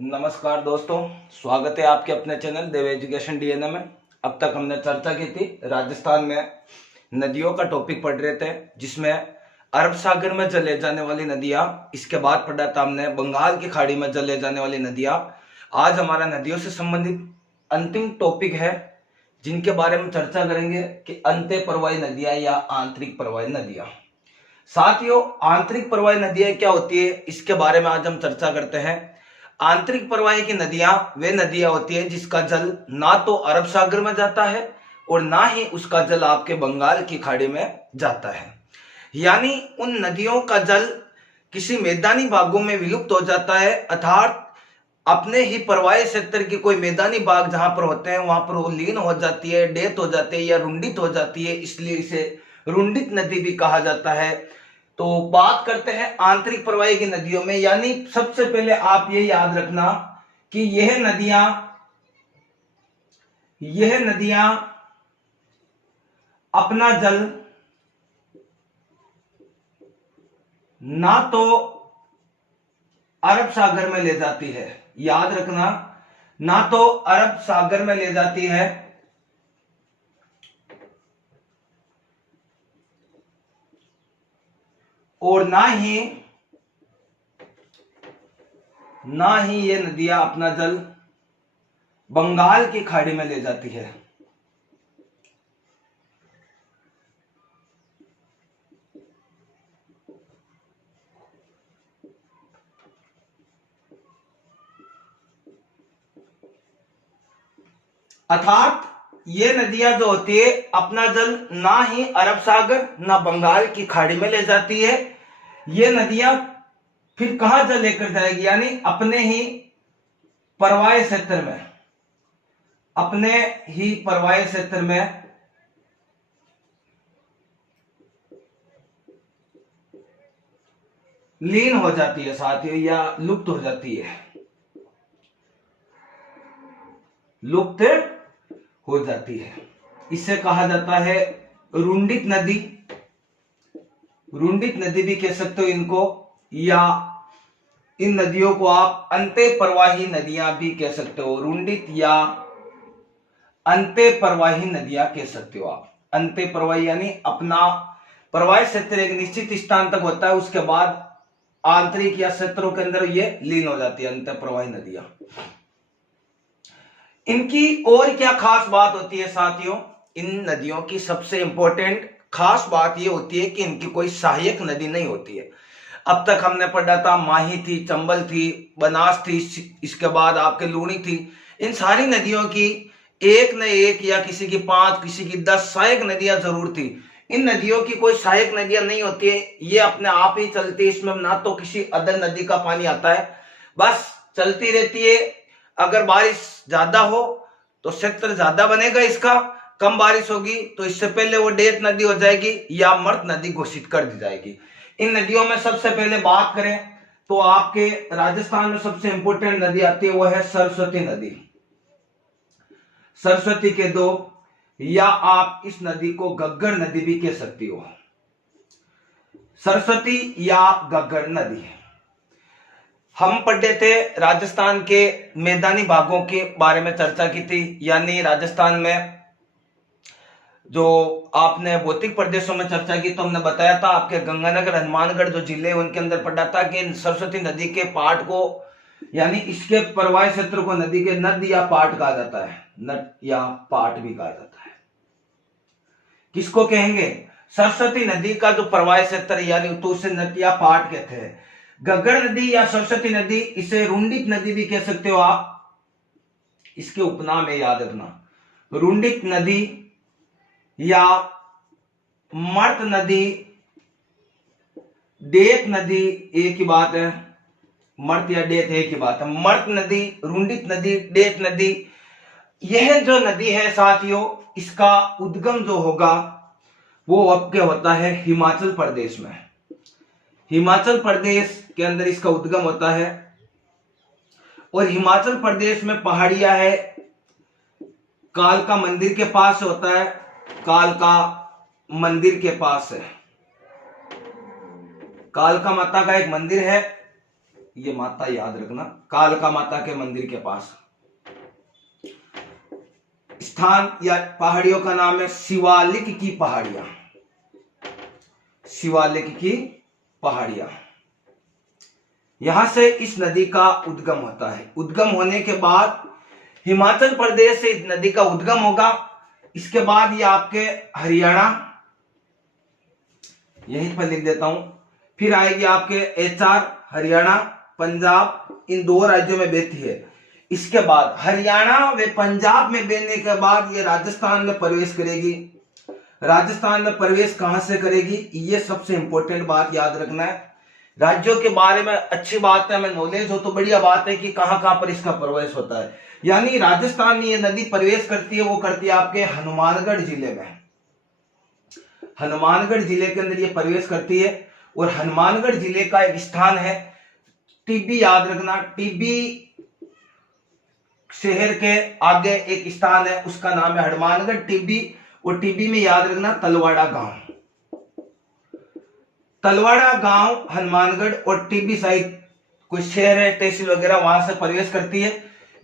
नमस्कार दोस्तों, स्वागत है आपके अपने चैनल देव एजुकेशन डीएनए में। अब तक हमने चर्चा की थी राजस्थान में नदियों का टॉपिक पढ़ रहे थे, जिसमें अरब सागर में जल ले जाने वाली नदियां, इसके बाद पढ़ा था हमने बंगाल की खाड़ी में जल ले जाने वाली नदियां। आज हमारा नदियों से संबंधित अंतिम टॉपिक है, जिनके बारे में चर्चा करेंगे कि अंतः प्रवाही नदियां या आंतरिक प्रवाही नदियां। साथियों, आंतरिक प्रवाही नदियां क्या होती है, इसके बारे में आज हम चर्चा करते हैं। आंतरिक प्रवाही की नदियां वे नदियां होती है जिसका जल ना तो अरब सागर में जाता है और ना ही उसका जल आपके बंगाल की खाड़ी में जाता है। यानी उन नदियों का जल किसी मैदानी भागों में विलुप्त हो जाता है, अर्थात अपने ही प्रवाही क्षेत्र के कोई मैदानी भाग जहां पर होते हैं वहां पर वो लीन हो जाती है, डेथ हो जाती है या रुंडित हो जाती है, इसलिए इसे रुंडित नदी भी कहा जाता है। तो बात करते हैं आंतरिक प्रवाही की नदियों में। यानी सबसे पहले आप ये याद रखना कि यह नदियां अपना जल ना तो अरब सागर में ले जाती है, याद रखना, ना तो अरब सागर में ले जाती है और ना ही ये नदियां अपना जल बंगाल की खाड़ी में ले जाती है। अर्थात ये नदियां जो होती है अपना जल ना ही अरब सागर ना बंगाल की खाड़ी में ले जाती है। ये नदियां फिर कहां जल लेकर जाएगी, यानी अपने ही प्रवाही क्षेत्र में, अपने ही प्रवाही क्षेत्र में लीन हो जाती है साथियों, या लुप्त हो जाती है, लुप्त हो जाती है। इसे कहा जाता है रुंडित नदी। रुंडित नदी भी कह सकते हो इनको, या इन नदियों को आप अंतः प्रवाही नदियां भी कह सकते हो। रुंडित या अंतः प्रवाही नदियां कह सकते हो आप। अंतः प्रवाही यानी अपना प्रवाही क्षेत्र एक निश्चित स्थान तक होता है, उसके बाद आंतरिक या क्षेत्रों के अंदर ये लीन हो जाती है अंतः प्रवाही नदियां। इनकी और क्या खास बात होती है साथियों, इन नदियों की सबसे इंपॉर्टेंट खास बात यह होती है कि इनकी कोई सहायक नदी नहीं होती है। अब तक हमने पढ़ा था माही थी, चंबल थी, बनास थी, इसके बाद आपके लूणी थी। इन सारी नदियों की एक न एक या किसी की 5 किसी की 10 सहायक नदियां जरूर थी। इन नदियों की कोई सहायक नदियां नहीं होती है, ये अपने आप ही चलती है। इसमें ना तो किसी अदर नदी का पानी आता है, बस चलती रहती है। अगर बारिश ज्यादा हो तो क्षेत्र ज्यादा बनेगा इसका, कम बारिश होगी तो इससे पहले वो डेथ नदी हो जाएगी या मृत नदी घोषित कर दी जाएगी। इन नदियों में सबसे पहले बात करें तो आपके राजस्थान में सबसे इंपोर्टेंट नदी आती है, वो है सरस्वती नदी। सरस्वती के दो, या आप इस नदी को घग्गर नदी भी कह सकती हो। सरस्वती या घग्गर नदी हम पढ़े थे राजस्थान के मैदानी भागों के बारे में चर्चा की थी। यानी राजस्थान में जो आपने भौतिक प्रदेशों में चर्चा की तो हमने बताया था आपके गंगानगर हनुमानगढ़ जो जिले उनके अंदर पढ़ा था कि सरस्वती नदी के पाठ को, यानी इसके प्रवाही क्षेत्र को नदी के नद या पाठ कहा जाता है। नद या पाठ भी कहा जाता है। किसको कहेंगे? सरस्वती नदी का जो प्रवाही क्षेत्र यानी तो उसे नद या पाठ कहते हैं। घग्गर नदी या सरस्वती नदी, इसे रुंडित नदी भी कह सकते हो आप। इसके उपनाम है, याद रखना, रुंडित नदी या मर्त नदी, डेत नदी, एक ही बात है। मर्त या डेत एक ही बात है। मर्त नदी, रुंडित नदी, डेत नदी, यह जो नदी है साथियों, इसका उद्गम जो होगा वो अब क्या होता है हिमाचल प्रदेश में। हिमाचल प्रदेश के अंदर इसका उद्गम होता है और हिमाचल प्रदेश में पहाड़ियां है। कालका मंदिर के पास होता है, कालका मंदिर के पास है। कालका माता का एक मंदिर है ये माता याद रखना, कालका माता के मंदिर के पास। स्थान या पहाड़ियों का नाम है शिवालिक की पहाड़ियां। शिवालिक की पहाड़ियां, यहां से इस नदी का उद्गम होता है। उद्गम होने के बाद हिमाचल प्रदेश से इस नदी का उद्गम होगा। इसके बाद ये आपके हरियाणा, यहीं पर लिख देता हूं, फिर आएगी आपके एचआर, हरियाणा, पंजाब, इन 2 राज्यों में बहती है। इसके बाद हरियाणा व पंजाब में बहने के बाद ये राजस्थान में प्रवेश करेगी। राजस्थान में प्रवेश कहां से करेगी, ये सबसे इंपॉर्टेंट बात याद रखना है। राज्यों के बारे में अच्छी बात है, हमें नॉलेज हो तो बढ़िया बात है कि कहां कहां पर इसका प्रवेश होता है। यानी राजस्थान में ये नदी प्रवेश करती है, वो करती है आपके हनुमानगढ़ जिले में। हनुमानगढ़ जिले के अंदर ये प्रवेश करती है। और हनुमानगढ़ जिले का एक स्थान है टिब्बी, याद रखना, टिब्बी शहर के आगे एक स्थान है, उसका नाम है हनुमानगढ़ टिब्बी। और टिब्बी में याद रखना तलवाड़ा गांव। तलवाड़ा गांव, हनुमानगढ़ और टिब्बी साइड कोई शहर है, तहसील वगैरह, वहां से प्रवेश करती है।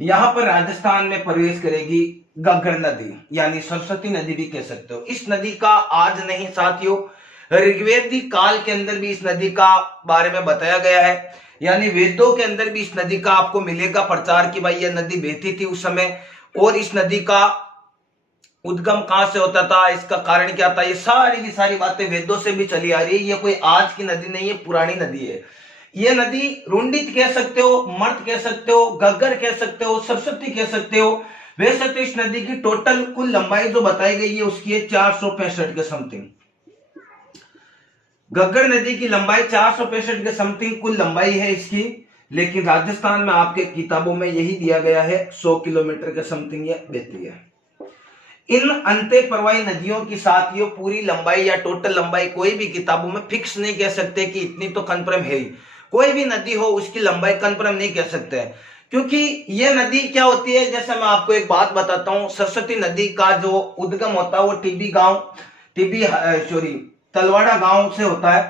यहां पर राजस्थान में प्रवेश करेगी घग्गर नदी, यानी सरस्वती नदी भी कह सकते हो। इस नदी का आज नहीं साथियों, ऋग्वेदिक काल के अंदर भी इस नदी का बारे में बताया गया है। यानी वेदों के अंदर भी इस नदी का आपको मिलेगा प्रचार कि भाई यह नदी बहती थी उस समय, और इस नदी का उद्गम कहां से होता था, इसका कारण क्या था, ये सारी की सारी बातें वेदों से भी चली आ रही है। ये कोई आज की नदी नहीं है, पुरानी नदी है। ये नदी रुंडित कह सकते हो, मर्त कह सकते हो, घग्गर कह सकते हो, सरस्वती कह सकते हो। वैसे तो इस नदी की टोटल कुल लंबाई जो बताई गई है उसकी है 465 के समथिंग। घग्गर नदी की लंबाई 465 के समथिंग कुल लंबाई है इसकी, लेकिन राजस्थान में आपके किताबों में यही दिया गया है 100 किलोमीटर के समथिंग ये बहती है। इन अंत्य प्रवाही नदियों की साथियों पूरी लंबाई या टोटल लंबाई कोई भी किताबों में फिक्स नहीं कह सकते कि इतनी तो कन्फर्म है ही। कोई भी नदी हो उसकी लंबाई कन्फर्म नहीं कह सकते, क्योंकि यह नदी क्या होती है, जैसे मैं आपको एक बात बताता हूं, सरस्वती नदी का जो उद्गम होता है वो तलवाड़ा गांव से होता है।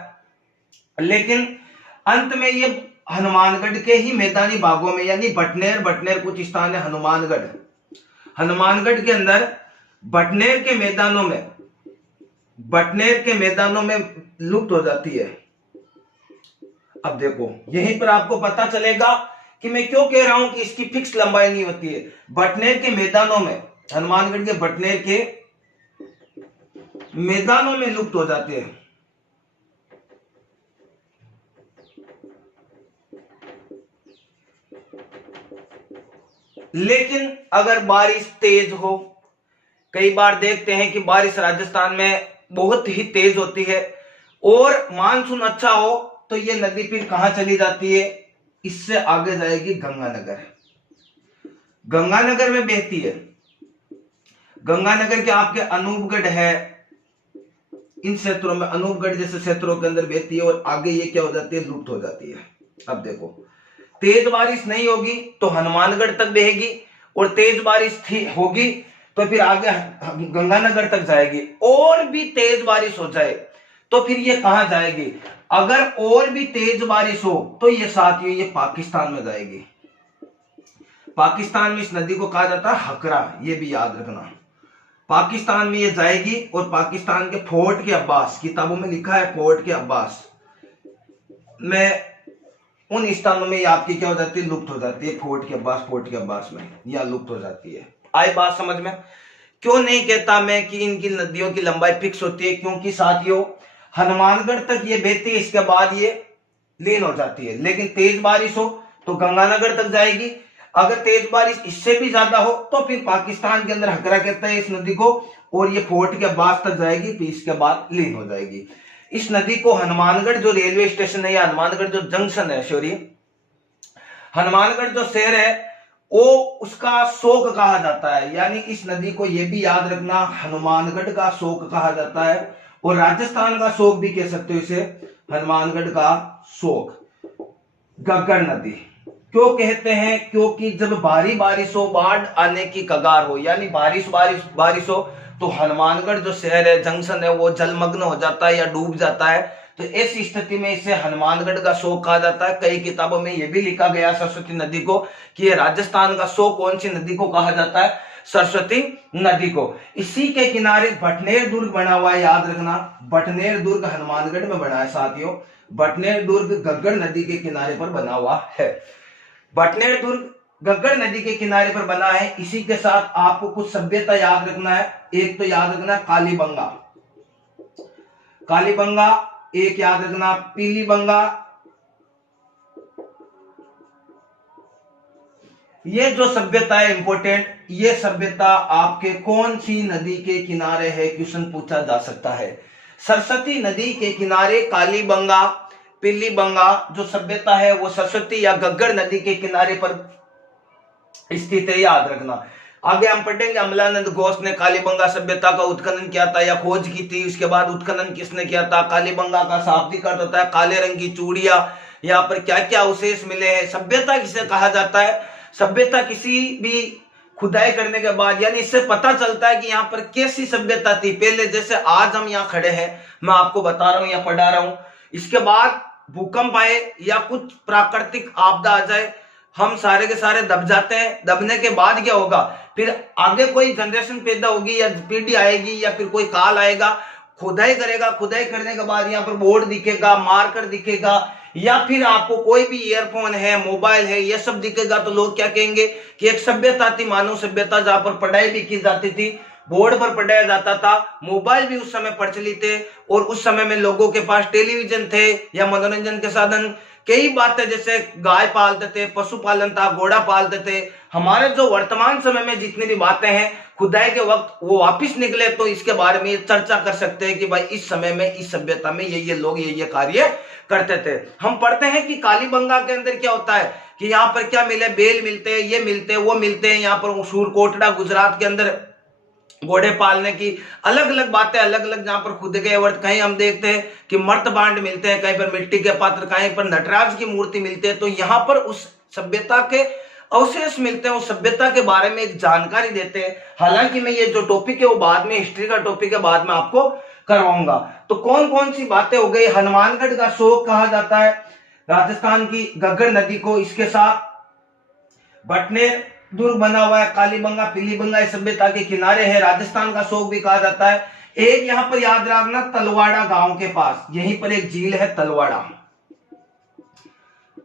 लेकिन अंत में ये हनुमानगढ़ के ही मैदानी भागों में, यानी बटनेर कुछ स्थान है हनुमानगढ़ के अंदर बटनेर के मैदानों में लुप्त हो जाती है। अब देखो यहीं पर आपको पता चलेगा कि मैं क्यों कह रहा हूं कि इसकी फिक्स लंबाई नहीं होती है। बटनेर के मैदानों में, हनुमानगढ़ के बटनेर के मैदानों में लुप्त हो जाते हैं। लेकिन अगर बारिश तेज हो, कई बार देखते हैं कि बारिश राजस्थान में बहुत ही तेज होती है, और मानसून अच्छा हो तो ये नदी फिर कहां चली जाती है, इससे आगे जाएगी गंगानगर। गंगानगर में बहती है। गंगानगर के आपके अनूपगढ़ है, इन क्षेत्रों में, अनूपगढ़ जैसे क्षेत्रों के अंदर बहती है, और आगे ये क्या हो जाती है, लुप्त हो जाती है। अब देखो तेज बारिश नहीं होगी तो हनुमानगढ़ तक बहेगी, और तेज बारिश होगी तो फिर आगे गंगानगर तक जाएगी। और भी तेज बारिश हो जाए तो फिर ये कहां जाएगी, अगर और भी तेज बारिश हो तो ये साथियों ये पाकिस्तान में जाएगी। पाकिस्तान में इस नदी को कहा जाता है हकरा, ये भी याद रखना। पाकिस्तान में ये जाएगी, और पाकिस्तान के फोर्ट के अब्बास, किताबों में लिखा है फोर्ट के अब्बास में, उन स्थानों में ये आपकी क्या हो जाती है, लुप्त हो जाती है। फोर्ट के अब्बास में यह लुप्त हो जाती है। आई बात समझ में? क्यों नहीं कहता मैं कि इनकी नदियों की लंबाई फिक्स होती है, क्योंकि साथियों हनुमानगढ़ तक ये बहती है, इसके बाद ये लीन हो जाती है। लेकिन तेज बारिश हो तो गंगानगर तक जाएगी, अगर तेज बारिश इससे भी ज्यादा हो तो फिर पाकिस्तान के अंदर हकरा कहता है इस नदी को, और ये फोर्ट के अब्बास तक जाएगी, फिर इसके बाद लीन हो जाएगी। इस नदी को हनुमानगढ़ जो रेलवे स्टेशन है, या हनुमानगढ़ जो जंक्शन है, हनुमानगढ़ जो शहर है वो उसका शोक कहा जाता है। यानी इस नदी को यह भी याद रखना, हनुमानगढ़ का शोक कहा जाता है, और राजस्थान का शोक भी कह सकते हो इसे, हनुमानगढ़ का शोक। घग्गर नदी क्यों कहते हैं, क्योंकि जब भारी बारिश हो, बाढ़ आने की कगार हो, यानी बारिश हो तो हनुमानगढ़ जो शहर है, जंक्शन है, वो जलमग्न हो जाता है या डूब जाता है। तो ऐसी स्थिति में इसे हनुमानगढ़ का शोक कहा जाता है। कई किताबों में यह भी लिखा गया सरस्वती नदी को कि ये राजस्थान का शोक कौन सी नदी को कहा जाता है, सरस्वती नदी को। इसी के किनारे भटनेर दुर्ग बना हुआ है, याद रखना, भटनेर दुर्ग हनुमानगढ़ में बना है साथियों। भटनेर दुर्ग गग्गड़ नदी के किनारे पर बना हुआ है। भटनेर दुर्ग गग्गड़ नदी के किनारे पर बना है। इसी के साथ आपको कुछ सभ्यता याद रखना है। एक तो याद रखना कालीबंगा, कालीबंगा, एक याद रखना पीलीबंगा। ये जो सभ्यता है इंपॉर्टेंट, ये सभ्यता आपके कौन सी नदी के किनारे है, क्वेश्चन पूछा जा सकता है। सरस्वती नदी के किनारे कालीबंगा, पीलीबंगा जो सभ्यता है वो सरस्वती या गग्गड़ नदी के किनारे पर स्थित है, याद रखना। आगे हम पढ़ेंगे अमलानंद घोष ने कालीबंगा सभ्यता का उत्खनन किया था या खोज की थी, उसके बाद उत्खनन किसने किया था। कालीबंगा का शाब्दिक अर्थ होता है काले रंग की चूड़ियां। यहाँ पर क्या क्या अवशेष मिले हैं। सभ्यता किसे कहा जाता है, सभ्यता किसी भी खुदाई करने के बाद, यानी इससे पता चलता है कि यहाँ पर कैसी सभ्यता थी पहले, जैसे आज हम यहाँ खड़े हैं, मैं आपको बता रहा हूँ या पढ़ा रहा हूँ। इसके बाद भूकंप आए या कुछ प्राकृतिक आपदा आ जाए, हम सारे के सारे दब जाते हैं। दबने के बाद क्या होगा, फिर आगे कोई जनरेशन पैदा होगी या पीढ़ी आएगी या फिर कोई काल आएगा, खुदाई करेगा, खुदाई करने के बाद यहाँ पर बोर्ड दिखेगा, मार्कर दिखेगा, या फिर आपको कोई भी ईयरफोन है, मोबाइल है, ये सब दिखेगा, तो लोग क्या कहेंगे कि एक सभ्यता थी, मानव सभ्यता, जहां पर पढ़ाई भी की जाती थी, बोर्ड पर पढ़ाया जाता था, मोबाइल भी उस समय प्रचलित थे, और उस समय में लोगों के पास टेलीविजन थे या मनोरंजन के साधन, कई बातें, जैसे गाय पालते थे, पशुपालन था, घोड़ा पालते थे। हमारे जो वर्तमान समय में जितनी भी बातें हैं खुदाई के वक्त वो वापिस निकले, तो इसके बारे में चर्चा कर सकते हैं कि भाई इस समय में इस सभ्यता में ये लोग ये कार्य करते थे। हम पढ़ते हैं कि कालीबंगा के अंदर क्या होता है कि यहाँ पर क्या मिले, बेल मिलते हैं, ये मिलते हैं, वो मिलते हैं। यहाँ पर सूरकोटड़ा गुजरात के अंदर घोड़े पालने की अलग अलग बातें, अलग अलग जहां पर खुद गए वर्त, कहीं हम देखते हैं कि मर्तबांड मिलते हैं, कहीं पर मिट्टी के पात्र, कहीं पर नटराज की मूर्ति मिलती है। तो यहाँ पर उस सभ्यता के अवशेष मिलते हैं, उस सभ्यता के बारे में एक जानकारी देते हैं। हालांकि मैं ये जो टॉपिक है वो बाद में, हिस्ट्री का टॉपिक है, बाद में आपको करवाऊंगा। तो कौन कौन सी बातें हो गई। हनुमानगढ़ का शोक कहा जाता है राजस्थान की गग्गड़ नदी को। इसके साथ भटनेर दुर्ग बना हुआ है, कालीबंगा, पीलीबंगा इस सभ्यता के किनारे है, राजस्थान का शोक भी कहा जाता है। एक यहाँ पर याद रखना, तलवाड़ा गांव के पास यहीं पर एक झील है, तलवाड़ा।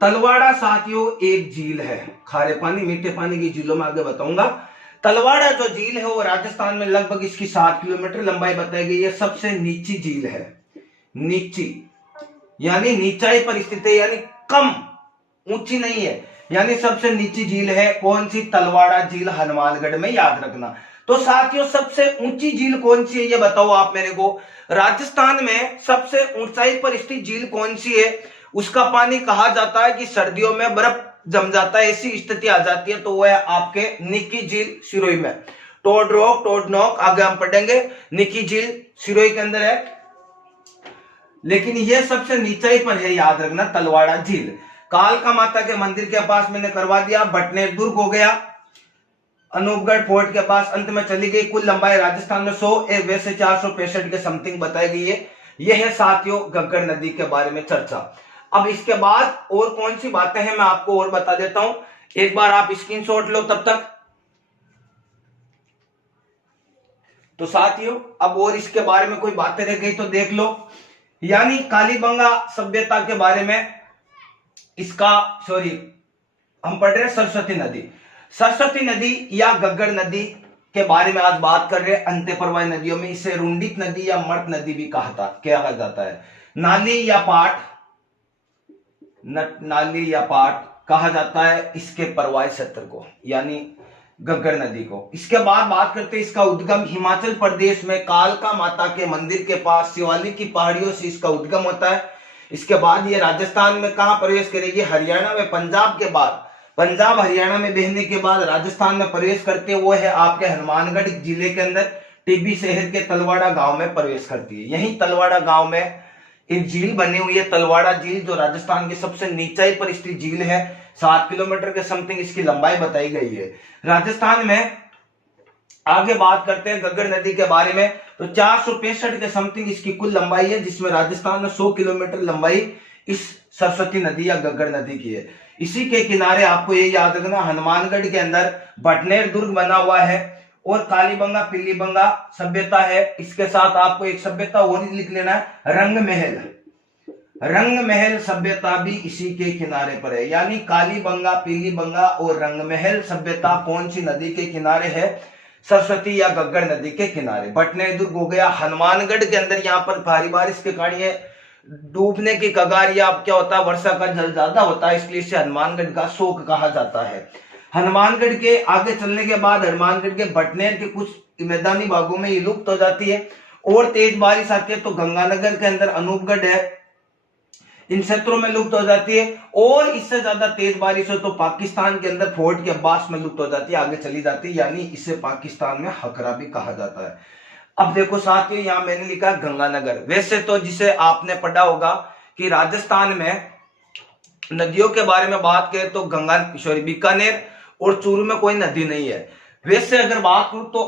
तलवाड़ा साथियों एक झील है, खारे पानी मीठे पानी की झीलों में आगे बताऊंगा। तलवाड़ा जो झील है वो राजस्थान में लगभग इसकी 7 किलोमीटर लंबाई बताई गई है। सबसे नीची झील है, नीची यानी नीचाई पर स्थित है, यानी कम, ऊंची नहीं है, यानी सबसे नीची झील है। कौन सी, तलवाड़ा झील, हनुमानगढ़ में, याद रखना। तो साथियों सबसे ऊंची झील कौन सी है ये बताओ आप मेरे को। राजस्थान में सबसे ऊंचाई पर स्थित झील कौन सी है। उसका पानी कहा जाता है कि सर्दियों में बर्फ जम जाता है, ऐसी स्थिति आ जाती है, तो वह है आपके निक्की झील सिरोही में। टोडरोक, टोडनोक आगे हम पढ़ेंगे। निक्की झील सिरोही के अंदर है, लेकिन यह सबसे नीचाई पर है, याद रखना, तलवाड़ा झील। कालका माता के मंदिर के पास मैंने करवा दिया। भटनेर दुर्ग हो गया, अनूपगढ़ फोर्ट के पास अंत में चली गई। कुल लंबाई राजस्थान में 100 वैसे 465 के समथिंग बताई गई है। यह है साथियों गग्गड़ नदी के बारे में चर्चा। अब इसके बाद और कौन सी बातें हैं मैं आपको और बता देता हूं, एक बार आप स्क्रीनशॉट लो तब तक। तो साथियों अब और इसके बारे में कोई बातें रह गई तो देख लो। यानी कालीबंगा सभ्यता के बारे में, हम पढ़ रहे हैं सरस्वती नदी। सरस्वती नदी या गग्गड़ नदी के बारे में आज बात कर रहे हैं। अंत्यप्रवाही नदियों में इसे रुंडित नदी या मर्त नदी भी कहा जाता है। नाली या पाट कहा जाता है इसके प्रवाही क्षेत्र को, यानी गग्गड़ नदी को। इसके बाद बात करते हैं इसका उद्गम हिमाचल प्रदेश में कालका माता के मंदिर के पास शिवालिक की पहाड़ियों से इसका उद्गम होता है। इसके बाद ये राजस्थान में कहां प्रवेश करेगी, हरियाणा में, पंजाब के बाद, पंजाब हरियाणा में बहने के बाद राजस्थान में प्रवेश करते वो है आपके हनुमानगढ़ जिले के अंदर टिब्बी शहर के तलवाड़ा गांव में प्रवेश करती है। यही तलवाड़ा गांव में एक झील बनी हुई है, तलवाड़ा झील, जो राजस्थान की सबसे नीचाई पर स्थित झील है। 7 किलोमीटर के समथिंग इसकी लंबाई बताई गई है। राजस्थान में आगे बात करते हैं घग्गर नदी के बारे में। तो 465 के समथिंग इसकी कुल लंबाई है, जिसमें राजस्थान में 100 किलोमीटर लंबाई इस सरस्वती नदी या घग्गर नदी की है। इसी के किनारे आपको ये याद रखना, हनुमानगढ़ के अंदर भटनेर दुर्ग बना हुआ है और कालीबंगा पिल्लीबंगा सभ्यता है। इसके साथ आपको एक सभ्यता और लिख लेना है, रंग महल। रंग महल सभ्यता भी इसी के किनारे पर है, यानी कालीबंगा पिल्लीबंगा और रंग महल सभ्यता कौन सी नदी के किनारे है? सरस्वती या घग्गर नदी के किनारे। भटनेर दुर्ग हो गया हनुमानगढ़ के अंदर, यहाँ पर भारी बारिश के कारण ये डूबने की कगार या क्या होता है, वर्षा का जल ज्यादा होता है, इसलिए इसे हनुमानगढ़ का शोक कहा जाता है। हनुमानगढ़ के आगे चलने के बाद हनुमानगढ़ के भटनेर के कुछ मैदानी भागों में ये लुप्त हो जाती है और तेज बारिश आती है तो गंगानगर के अंदर अनूपगढ़ है, इन क्षेत्रों में लुप्त हो जाती है। और इससे ज्यादा तेज बारिश हो तो पाकिस्तान के अंदर फोर्ट के अब्बास में लुप्त हो जाती है, आगे चली जाती है, यानी इसे पाकिस्तान में हकरा भी कहा जाता है। अब देखो साथियों, यहां मैंने लिखा गंगानगर। वैसे तो जिसे आपने पढ़ा होगा कि राजस्थान में नदियों के बारे में बात करें तो बीकानेर और चूरू में कोई नदी नहीं है। वैसे अगर बात करूं तो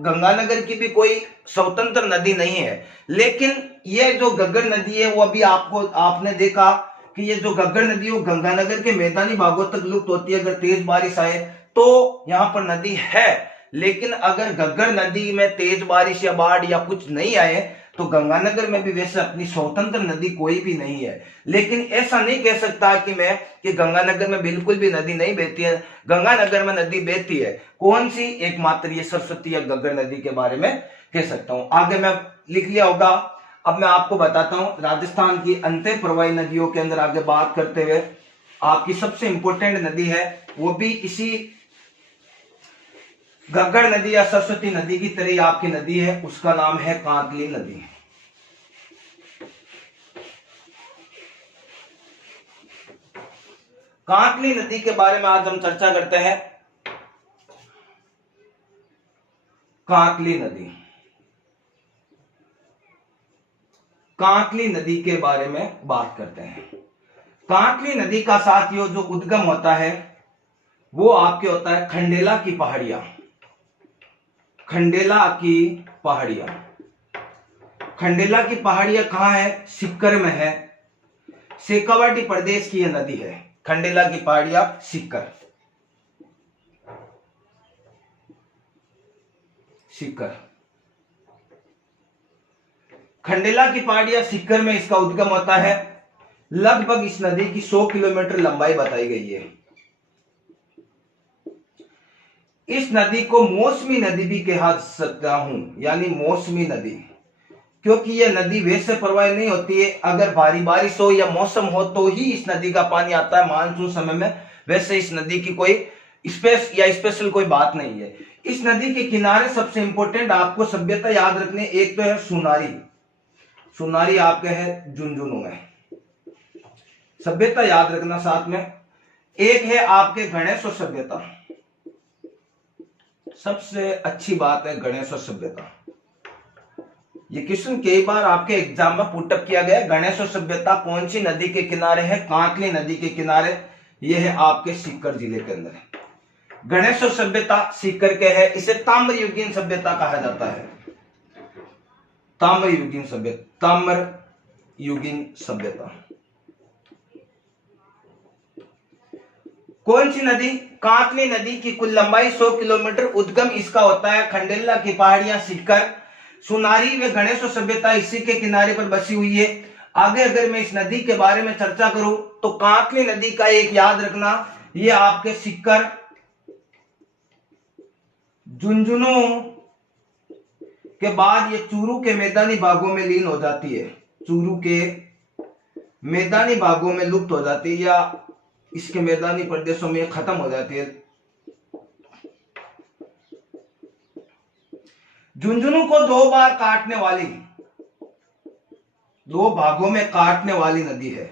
गंगानगर की भी कोई स्वतंत्र नदी नहीं है, लेकिन ये जो घग्गर नदी है वो अभी आपने देखा कि ये जो घग्गर नदी है वो गंगानगर के मैदानी भागों तक लुप्त होती है। अगर तेज बारिश आए तो यहाँ पर नदी है, लेकिन अगर घग्गर नदी में तेज बारिश या बाढ़ या कुछ नहीं आए तो गंगानगर में भी वैसे अपनी स्वतंत्र नदी कोई भी नहीं है। लेकिन ऐसा नहीं कह सकता कि गंगानगर में बिल्कुल भी नदी नहीं बहती है। गंगानगर में नदी बहती है। कौन सी? एकमात्र ये सरस्वती या घग्गर नदी के बारे में कह सकता हूं। आगे मैं लिख लिया होगा। अब मैं आपको बताता हूं राजस्थान की अंतर प्रवाही नदियों के अंदर आगे बात करते हुए आपकी सबसे इंपॉर्टेंट नदी है, वो भी इसी घग्गर नदी या सरस्वती नदी की तरह आपकी नदी है, उसका नाम है कांकली नदी। कांकली नदी के बारे में आज हम चर्चा करते हैं। कांकली नदी, कांकली नदी के बारे में बात करते हैं। कांकली नदी का साथियों जो उद्गम होता है वो आपके होता है खंडेला की पहाड़ियां। खंडेला की पहाड़ियां, खंडेला की पहाड़ियां कहां है? सीकर में है। शेखावाटी प्रदेश की यह नदी है। खंडेला की पहाड़ियां सीकर, सीकर। खंडेला की पहाड़ियां सीकर में इसका उद्गम होता है। लगभग इस नदी की 100 किलोमीटर लंबाई बताई गई है। इस नदी को मौसमी नदी भी कहा सकता हूं, यानी मौसमी नदी, क्योंकि यह नदी वैसे प्रवाहित नहीं होती है। अगर भारी बारिश हो या मौसम हो तो ही इस नदी का पानी आता है, मानसून समय में। वैसे इस नदी की कोई स्पेशल कोई बात नहीं है। इस नदी के किनारे सबसे इंपॉर्टेंट आपको सभ्यता याद रखनी, एक तो है सुनारी। सुनारी आपके है झुंझुनू में, सभ्यता याद रखना साथ में। एक है आपके गणेश सभ्यता, सबसे अच्छी बात है गणेश सभ्यता। ये क्वेश्चन कई बार आपके एग्जाम में पुटअप किया गया। गणेश सभ्यता कौन सी नदी के किनारे है? कांकली नदी के किनारे। यह है आपके सीकर जिले के अंदर है। गणेश सभ्यता सीकर के है। इसे ताम्रयुगीन सभ्यता कहा जाता है। ताम्रयुगीन सभ्यता, ताम्रयुगीन सभ्यता। कौन सी नदी? कांकली नदी की कुल लंबाई 100 किलोमीटर। उद्गम इसका होता है खंडेला की पहाड़ियां सीकर। सुनारी व गणेश सभ्यता इसी के किनारे पर बसी हुई है। आगे अगर मैं इस नदी के बारे में चर्चा करूं तो कांकली नदी का एक याद रखना, ये आपके सीकर झुंझुनू के बाद ये चूरू के मैदानी भागों में लीन हो जाती है। चूरू के मैदानी भागों में लुप्त हो जाती है या इसके मैदानी प्रदेशों में खत्म हो जाती है। झुंझुनू को दो बार काटने वाली, दो भागों में काटने वाली नदी है।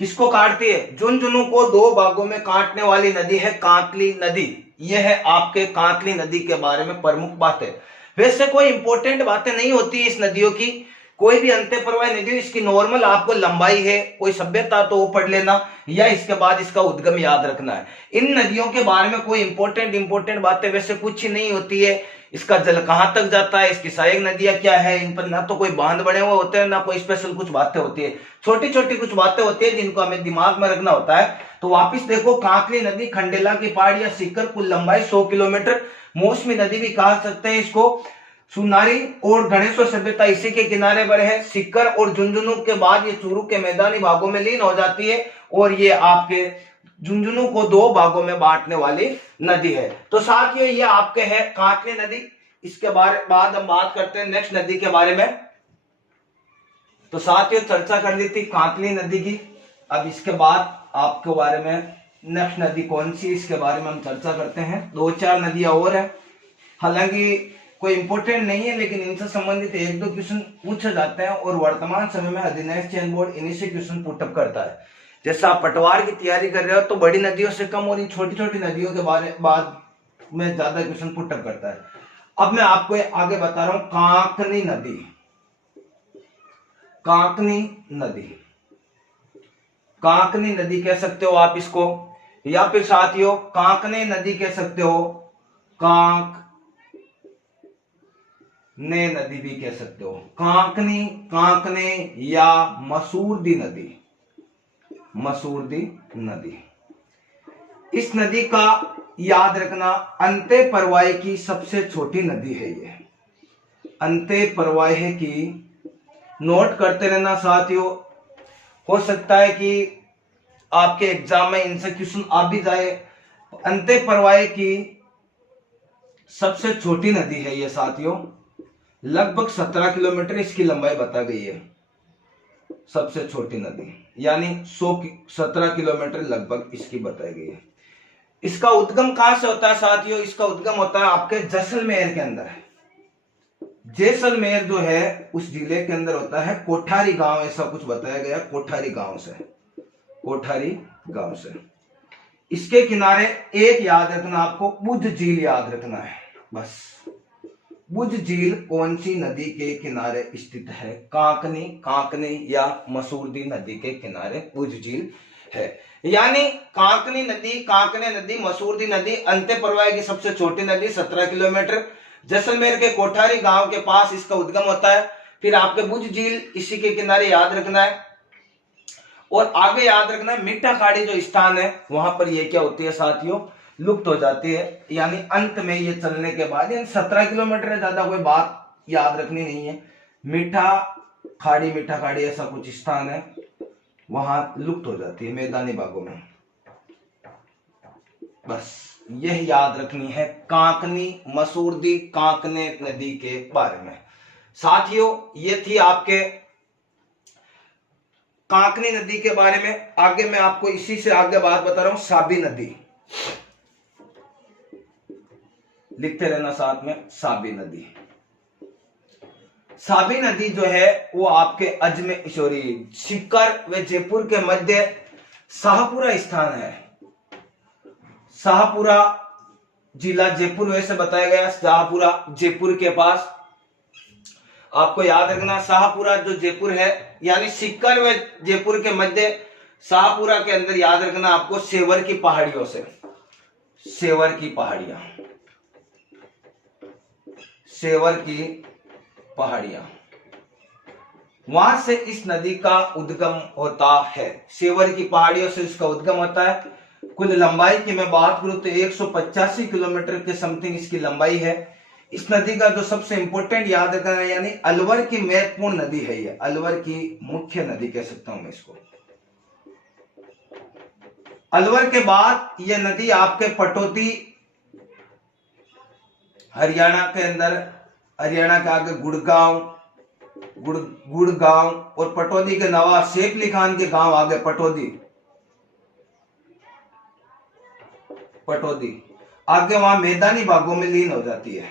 किसको काटती है? झुंझुनू को दो भागों में काटने वाली नदी है कांकली नदी। यह है आपके कांकली नदी के बारे में प्रमुख बातें। वैसे कोई इंपॉर्टेंट बातें नहीं होती इस नदियों की, कोई भी अंत्य प्रवाह नदी इसकी नॉर्मल आपको लंबाई है, कोई सभ्यता तो वो पढ़ लेना, या इसके बाद इसका उद्गम याद रखना है। इन नदियों के बारे में कोई इंपॉर्टेंट बातें वैसे कुछ ही नहीं होती है। इसका जल कहां तक जाता है, इसकी सहायक नदियां क्या है, इन पर ना तो कोई बांध बने हुए होते हैं, ना कोई स्पेशल कुछ बातें होती है। छोटी छोटी कुछ बातें होती है जिनको हमें दिमाग में रखना होता है। तो वापिस देखो, कांकली नदी, खंडेला की पहाड़ी या सीकर, कुल लंबाई 100 किलोमीटर। मौसमी नदी भी कहा सकते हैं इसको। सुनारी और गणेश्वर सभ्यता इसी के किनारे पर है। सीकर और झुंझुनू के बाद ये चूरू के मैदानी भागों में लीन हो जाती है, और ये आपके झुंझुनू को 2 भागों में बांटने वाली नदी है। तो साथियों, ये आपके है कांकली नदी। इसके बाद हम बात करते हैं नेक्स्ट नदी के बारे में। तो साथियों, चर्चा कर ली थी कांकली नदी की। अब इसके बाद आपके बारे में नेक्स्ट नदी कौन सी, इसके बारे में हम चर्चा करते हैं। 2-4 नदियां और है, हालांकि कोई इंपोर्टेंट नहीं है, लेकिन इनसे संबंधित 1-2 क्वेश्चन पूछे जाते हैं, और वर्तमान समय में अधिनायक चयन बोर्ड इन्हीं से क्वेश्चन पुटअप करता है। जैसे आप पटवार की तैयारी कर रहे हो तो बड़ी नदियों से कम और इन छोटी छोटी नदियों के बाद में ज्यादा क्वेश्चन पुटअप करता है। अब मैं आपको आगे बता रहा हूं कांकनी नदी। कांकनी नदी, कांकनी नदी कह सकते हो आप इसको, या फिर साथियों कांकने नदी कह सकते हो, कांकने नदी भी कह सकते हो। कांकनी, कांकने या मसूरदी नदी, मसूरदी नदी। इस नदी का याद रखना, अंत्य प्रवाह की सबसे छोटी नदी है ये। अंत्य प्रवाह की नोट करते रहना साथियों। हो सकता है कि आपके एग्जाम में इनसे क्वेश्चन आ भी जाए। अंत्य प्रवाह की सबसे छोटी नदी है ये साथियों। लगभग 17 किलोमीटर इसकी लंबाई बता गई है। सबसे छोटी नदी यानी 17 किलोमीटर लगभग इसकी बताई गई है। इसका उद्गम कहां से होता है साथियों? इसका उद्गम होता है आपके जैसलमेर के अंदर। जैसलमेर जो है उस जिले के अंदर होता है। कोठारी गांव ऐसा कुछ बताया गया, कोठारी गांव से, कोठारी गांव से। इसके किनारे एक याद रखना आपको, बुध झील याद रखना है बस। बुध झील कौन सी नदी के किनारे स्थित है? कांकनी, कांकनी या मसूरदी नदी के किनारे बुध झील है। यानी कांकनी नदी, कांकने नदी, मसूरदी नदी अंत्य प्रवाह की सबसे छोटी नदी, 17 किलोमीटर। जैसलमेर के कोठारी गांव के पास इसका उद्गम होता है। फिर आपके बुध झील इसी के किनारे याद रखना है। और आगे याद रखना है मीठा खाड़ी जो स्थान है वहां पर ये क्या होती है साथियों? लुप्त हो जाती है। यानी अंत में ये चलने के बाद 17 किलोमीटर है, ज्यादा कोई बात याद रखनी नहीं है। मीठा खाड़ी ऐसा कुछ स्थान है, वहां लुप्त हो जाती है मैदानी भागों में। बस यह याद रखनी है कांकनी, मसूरदी, कांकने नदी के बारे में। साथियों ये थी आपके कांकनी नदी के बारे में। आगे मैं आपको इसी से आगे बात बता रहा हूं, साबी नदी। लिखते रहना साथ में, साबी नदी। साबी नदी जो है वो आपके अजमेर, सीकर व जयपुर के मध्य शाहपुरा स्थान है। शाहपुरा जिला जयपुर वैसे बताया गया, शाहपुरा जयपुर के पास। आपको याद रखना शाहपुरा जो जयपुर है, यानी सीकर व जयपुर के मध्य शाहपुरा के अंदर याद रखना आपको सेवर की पहाड़ियों से, सेवर की पहाड़ियां, सेवर की पहाड़ियां, वहां से इस नदी का उद्गम होता है। सेवर की पहाड़ियों से इसका उद्गम होता है। कुल लंबाई की मैं बात करूं तो 185 किलोमीटर के समथिंग इसकी लंबाई है। इस नदी का जो सबसे इंपॉर्टेंट याद रखना है, यानी अलवर की महत्वपूर्ण नदी है ये, अलवर की मुख्य नदी कह सकता हूं मैं इसको। अलवर के बाद यह नदी आपके पटौदी, हरियाणा के अंदर, हरियाणा के आगे गुड़गांव और पटौदी के नवाब शेख अली खान के गांव आगे पटौदी आगे वहां मैदानी भागों में लीन हो जाती है।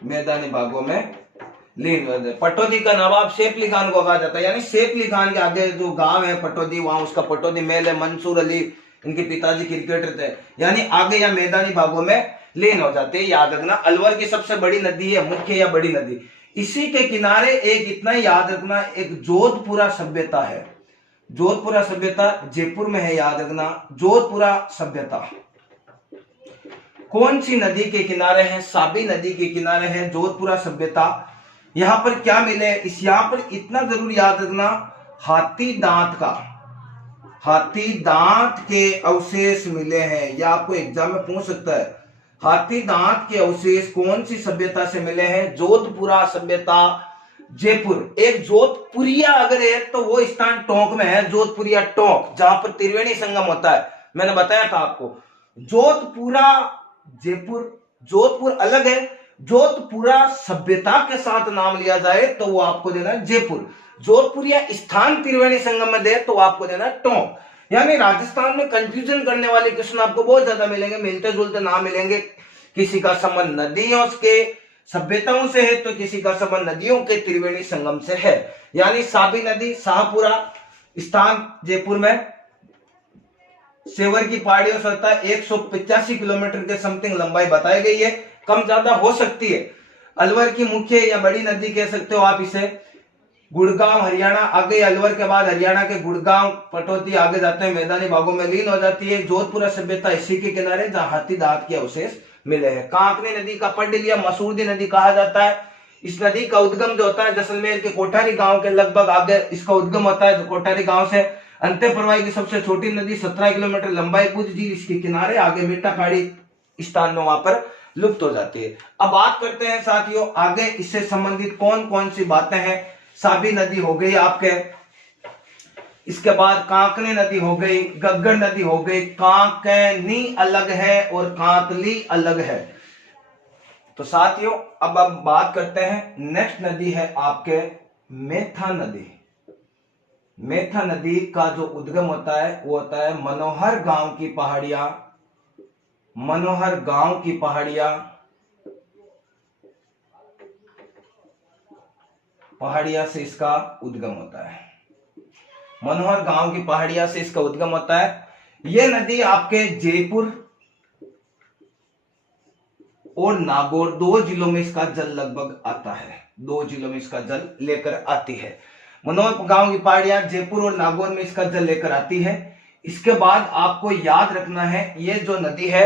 मैदानी भागों में लीन हो जाती है। पटौदी का नवाब शेख अली खान को कहा जाता है। यानी शेख अली खान के आगे जो गांव है पटौदी, वहां उसका पटौदी महल है। मंसूर अली इनके पिताजी क्रिकेटर थे। यानी आगे या मैदानी भागों में लीन हो जाते हैं। याद रखना अलवर की सबसे बड़ी नदी है, मुख्य या बड़ी नदी। इसी के किनारे एक इतना ही याद रखना, एक जोधपुरा सभ्यता है। जोधपुरा सभ्यता जयपुर में है, याद रखना। जोधपुरा सभ्यता कौन सी नदी के किनारे है? साबी नदी के किनारे है जोधपुरा सभ्यता। यहां पर क्या मिले? इस यहां पर इतना जरूर याद रखना, हाथी दांत का, हाथी दांत के अवशेष मिले हैं। यह आपको एग्जाम में पूछ सकता है। हाथी दांत के अवशेष कौन सी सभ्यता से मिले हैं? जोधपुरा सभ्यता जयपुर। एक जोधपुरिया अगर है तो वो स्थान टोंक में है, जोधपुरिया टोंक, जहां पर त्रिवेणी संगम होता है। मैंने बताया था आपको। जोधपुरा जयपुर, जोधपुर अलग है। जोधपुरा सभ्यता के साथ नाम लिया जाए तो वो आपको देना है जयपुर। जोधपुरिया स्थान त्रिवेणी संगम में दे तो आपको देना है टोंक। यानी राजस्थान में कंफ्यूजन करने वाले क्वेश्चन आपको बहुत ज्यादा मिलेंगे, मिलते जुलते नाम मिलेंगे। किसी का संबंध नदियों के सभ्यताओं से है तो किसी का संबंध नदियों के त्रिवेणी संगम से है। यानी साबी नदी, शाहपुरा स्थान जयपुर में, सेवर की पहाड़ियों से होता है। 185 किलोमीटर के समथिंग लंबाई बताई गई है, कम ज्यादा हो सकती है। अलवर की मुख्य या बड़ी नदी कह सकते हो आप इसे। गुड़गांव हरियाणा, आगे अलवर के बाद हरियाणा के गुड़गांव पटौदी आगे जाते हैं, मैदानी भागों में लीन हो जाती है। जोधपुरा सभ्यता इसी के किनारे जहां हाथी दांत के अवशेष मिले हैं। कांकनी नदी का पढ़ लिया, मसूरदी नदी कहा जाता है। इस नदी का उद्गम जो होता है जैसलमेर के कोठारी गांव के लगभग आगे इसका उद्गम होता है, कोठारी गांव से। अंत्य प्रवाही की सबसे छोटी नदी 17 किलोमीटर लंबाई, कुछ झील इसके किनारे, आगे मीठा खाड़ी स्थान में वहां पर लुप्त हो जाती है। अब बात करते हैं साथियों आगे इससे संबंधित कौन कौन सी बातें हैं। साबी नदी हो गई आपके, इसके बाद कांकनी नदी हो गई, गग्गर नदी हो गई। कांकनी अलग है और कांतली अलग है। तो साथियों अब हम बात करते हैं, नेक्स्ट नदी है आपके मेथा नदी। मेथा नदी का जो उद्गम होता है वो होता है मनोहर गांव की पहाड़ियां, मनोहर गांव की पहाड़ियां, पहाड़ियां से इसका उद्गम होता है। मनोहर गांव की पहाड़ियां से इसका उद्गम होता है। यह नदी आपके जयपुर और नागौर 2 जिलों में इसका जल लगभग आता है, 2 जिलों में इसका जल लेकर आती है। मनोहर गांव की पहाड़ियां जयपुर और नागौर में इसका जल लेकर आती है। इसके बाद आपको याद रखना है ये जो नदी है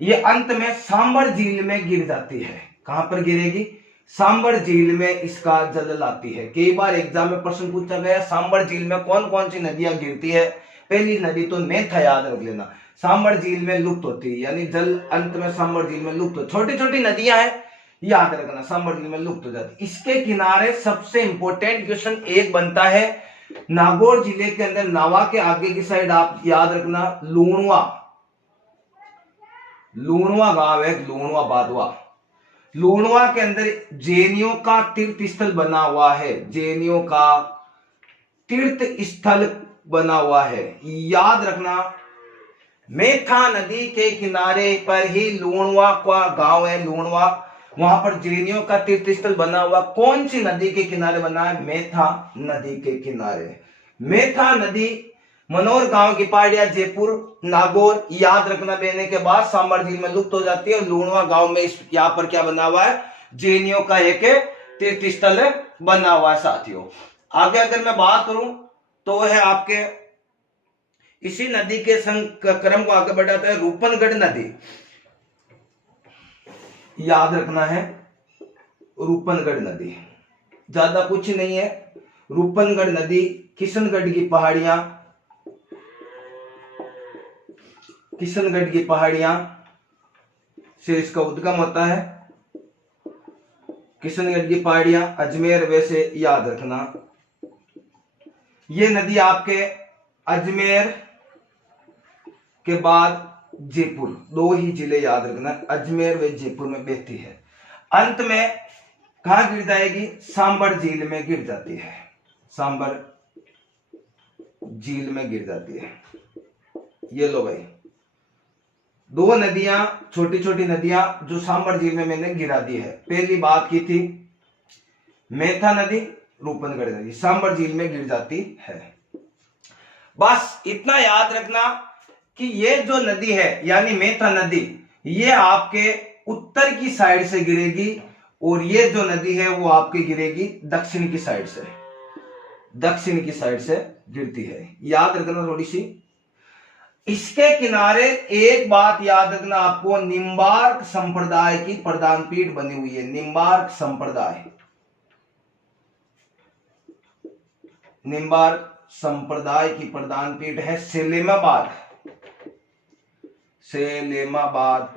ये अंत में सांबर झील में गिर जाती है। कहां पर गिरेगी? सांबर झील में इसका जल लाती है। कई बार एग्जाम में प्रश्न पूछा गया सांबर झील में कौन कौन सी नदियां गिरती है। पहली नदी तो मेथा याद रख लेना, सांबर झील में लुप्त होती है, यानी जल अंत में सांबर झील में लुप्त होती। छोटी छोटी नदियां हैं याद रखना, सांबर झील में लुप्त हो जाती। इसके किनारे सबसे इंपॉर्टेंट क्वेश्चन एक बनता है, नागौर जिले के अंदर नावा के आगे की साइड आप याद रखना लूणवा, लूणवा गांव है, लूणवा बादवा। लूणवा के अंदर जैनियों का तीर्थ स्थल बना हुआ है, जैनियों का तीर्थ स्थल बना हुआ है, याद रखना। मेथा नदी के किनारे पर ही लूणवा का गांव है, लूणवा, वहां पर जैनियों का तीर्थ स्थल बना हुआ। कौन सी नदी के किनारे बना है? मेथा नदी के किनारे। मेथा नदी मनोहर गांव की पहाड़ियां जयपुर नागौर याद रखना देने के बाद सांबर झील में लुप्त हो जाती है। लूणवा गांव में यहाँ पर क्या बना हुआ है? जैनियों का एक तीर्थ स्थल बना हुआ है साथियों। आगे अगर मैं बात करूं तो है आपके इसी नदी के क्रम को आगे बढ़ाता है रूपनगढ़ नदी, याद रखना है रूपनगढ़ नदी, ज्यादा कुछ नहीं है। रूपनगढ़ नदी किशनगढ़ की पहाड़ियां, किशनगढ़ की पहाड़ियां से इसका उद्गम होता है। किशनगढ़ की पहाड़ियां अजमेर, वैसे याद रखना ये नदी आपके अजमेर के बाद जयपुर, 2 ही जिले याद रखना, अजमेर व जयपुर में बहती है। अंत में कहां गिर जाएगी? सांबर झील में गिर जाती है, सांबर झील में गिर जाती है। ये लो भाई 2 नदियां, छोटी छोटी नदियां जो सांबर झील में मैंने गिरा दी है। पहली बात की थी मेथा नदी, रूपनगढ़ नदी सांबर झील में गिर जाती है। बस इतना याद रखना कि ये जो नदी है यानी मेथा नदी ये आपके उत्तर की साइड से गिरेगी और ये जो नदी है वो आपकी गिरेगी दक्षिण की साइड से, दक्षिण की साइड से गिरती है, याद रखना थोड़ी सी। इसके किनारे एक बात याद रखना आपको, निम्बार्क संप्रदाय की प्रधान पीठ बनी हुई है। निम्बार्क संप्रदाय, निम्बार्क संप्रदाय की प्रधान पीठ है सेलेमाबाद, सेलेमाबाद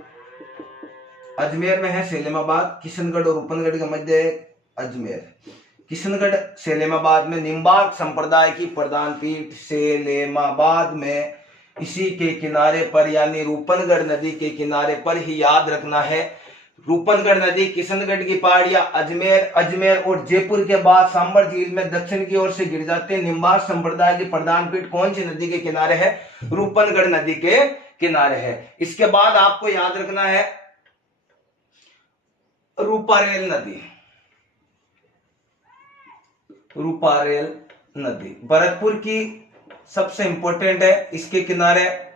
अजमेर में है। सेलेमाबाद किशनगढ़ और रूपनगढ़ के मध्य है अजमेर। किशनगढ़ सेलेमाबाद में निम्बार्क संप्रदाय की प्रधान पीठ सेलेमाबाद में, इसी के किनारे पर यानी रूपनगढ़ नदी के किनारे पर ही याद रखना है। रूपनगढ़ नदी, किशनगढ़ की पहाड़ियां, अजमेर, अजमेर और जयपुर के बाद सांबर झील में दक्षिण की ओर से गिर जाते हैं। निम्बार्क संप्रदाय की प्रधान पीठ कौन सी नदी के किनारे है? रूपनगढ़ नदी के किनारे है। इसके बाद आपको याद रखना है रूपारेल नदी, रूपारेल नदी भरतपुर की सबसे इंपॉर्टेंट है। इसके किनारे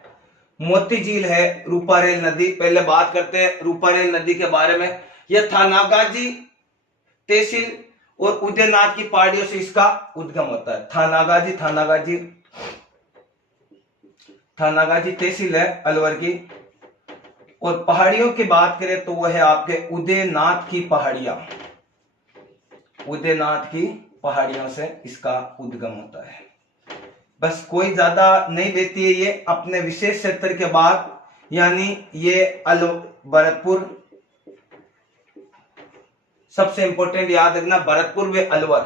मोती झील है, रूपारेल नदी। पहले बात करते हैं रूपारेल नदी के बारे में। यह थानागाजी तहसील और उदयनाथ की पहाड़ियों से इसका उद्गम होता है। थानागाजी, थानागाजी, थानागाजी तहसील है अलवर की। और पहाड़ियों की बात करें तो वह है आपके उदयनाथ की पहाड़ियां, उदयनाथ की पहाड़ियों से इसका उद्गम होता है। बस कोई ज्यादा नहीं देती है ये अपने विशेष क्षेत्र के बाद, यानी ये भरतपुर सबसे इंपॉर्टेंट याद रखना, भरतपुर व अलवर।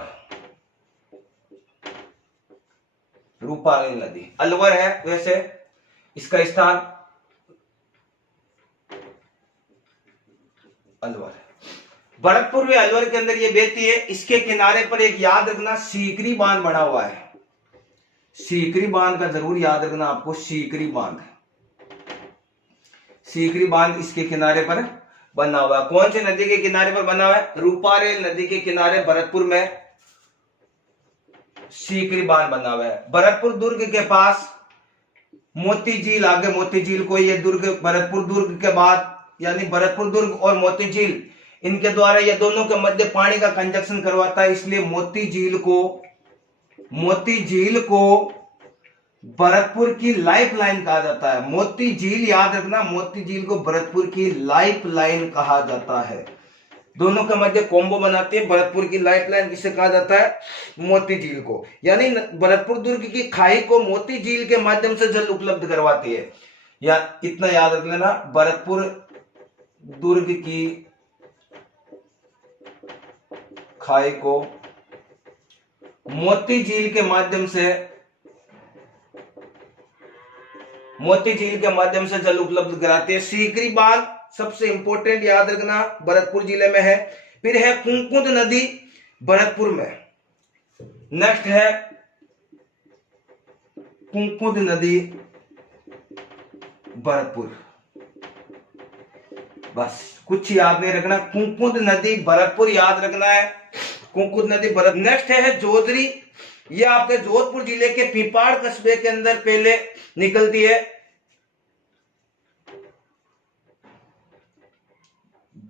रूपारेल नदी अलवर है वैसे इसका स्थान अलवर। भरतपुर व अलवर के अंदर ये बहती है। इसके किनारे पर एक याद रखना सीकरी बांध बना हुआ है। सीकरी बांध का जरूर याद रखना आपको, सीकरी बांध, सीकरी बांध इसके किनारे पर बना हुआ है। कौन सी नदी के किनारे पर बना हुआ है? रूपारेल नदी के किनारे भरतपुर में सीकरी बांध बना हुआ है। भरतपुर दुर्ग के पास मोती झील, आगे मोती झील को ये दुर्ग, भरतपुर दुर्ग के बाद यानी भरतपुर दुर्ग और मोती झील, इनके द्वारा ये दोनों के मध्य पानी का कंजक्शन करवाता है, इसलिए मोती झील को भरतपुर की लाइफ लाइन कहा जाता है। मोती झील याद रखना, मोती झील को भरतपुर की लाइफ लाइन कहा जाता है। दोनों के मध्य कॉम्बो बनाती है भरतपुर की लाइफ लाइन, किसे कहा जाता है? मोती झील को। यानी भरतपुर दुर्ग की खाई को मोती झील के माध्यम से जल उपलब्ध करवाती है। या इतना याद रख लेना, भरतपुर दुर्ग की खाई को मोती झील के माध्यम से जल उपलब्ध कराती है। सीकरी बांध सबसे इंपॉर्टेंट याद रखना, भरतपुर जिले में है। फिर है कुंकुद नदी भरतपुर में। नेक्स्ट है कुंकुद नदी भरतपुर। बस कुछ याद नहीं रखना, कुंकुद नदी भरतपुर याद रखना है, कुंकुद नदी भरत। नेक्स्ट है जोधरी, ये आपके जोधपुर जिले के पिपाड़ कस्बे के अंदर पहले निकलती है।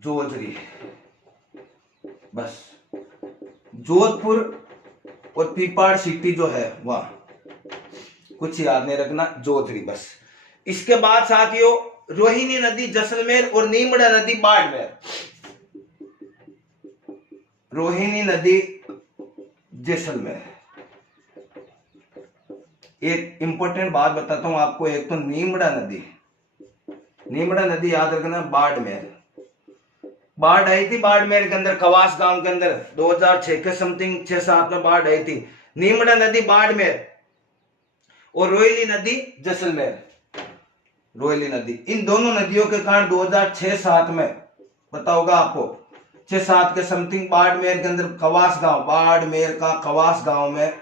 जोधरी, बस जोधपुर और पिपाड़ सिटी जो है वहां, कुछ याद नहीं रखना, जोधरी बस। इसके बाद साथियों रोहिणी नदी जैसलमेर और नीमड़ा नदी बाड़मेर। रोहिणी नदी जैसलमेर। एक इंपॉर्टेंट बात बताता हूं आपको, एक तो नीमड़ा नदी याद रखना, बाड़मेर। बाढ़ आई थी बाड़मेर के अंदर, कवास गांव के अंदर 2006 के समथिंग 6-7 में बाढ़ आई थी। नीमड़ा नदी बाड़मेर और रोहिणी नदी जैसलमेर। रोहिणी नदी, इन दोनों नदियों के कारण 2006-7 में पता होगा आपको, 6-7 के समथिंग बाड़मेर के अंदर कवास गांव, बाड़मेर का कवास गांव में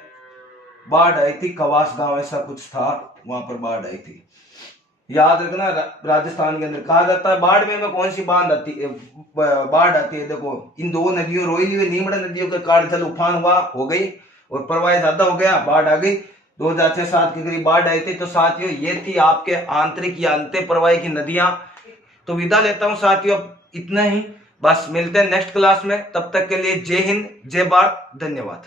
बाढ़ आई थी। कवास गांव ऐसा कुछ था, वहां पर बाढ़ आई थी, याद रखना। राजस्थान के अंदर कहा जाता है बाड़मेर में कौन सी बाढ़ आती है? देखो इन दो नदियों रोहिणी व नीमड़ा नदियों के कारण जल उफान हुआ, हो गई और प्रवाह ज्यादा हो गया, बाढ़ आ गई। 2006-7 के करीब बाढ़ आई थी। तो साथियों ये थी आपके आंतरिक या अंत्य प्रवाही की नदियां। तो विदा लेता हूं साथियों, इतना ही। बस मिलते हैं नेक्स्ट क्लास में, तब तक के लिए जय हिंद, जय भारत, धन्यवाद।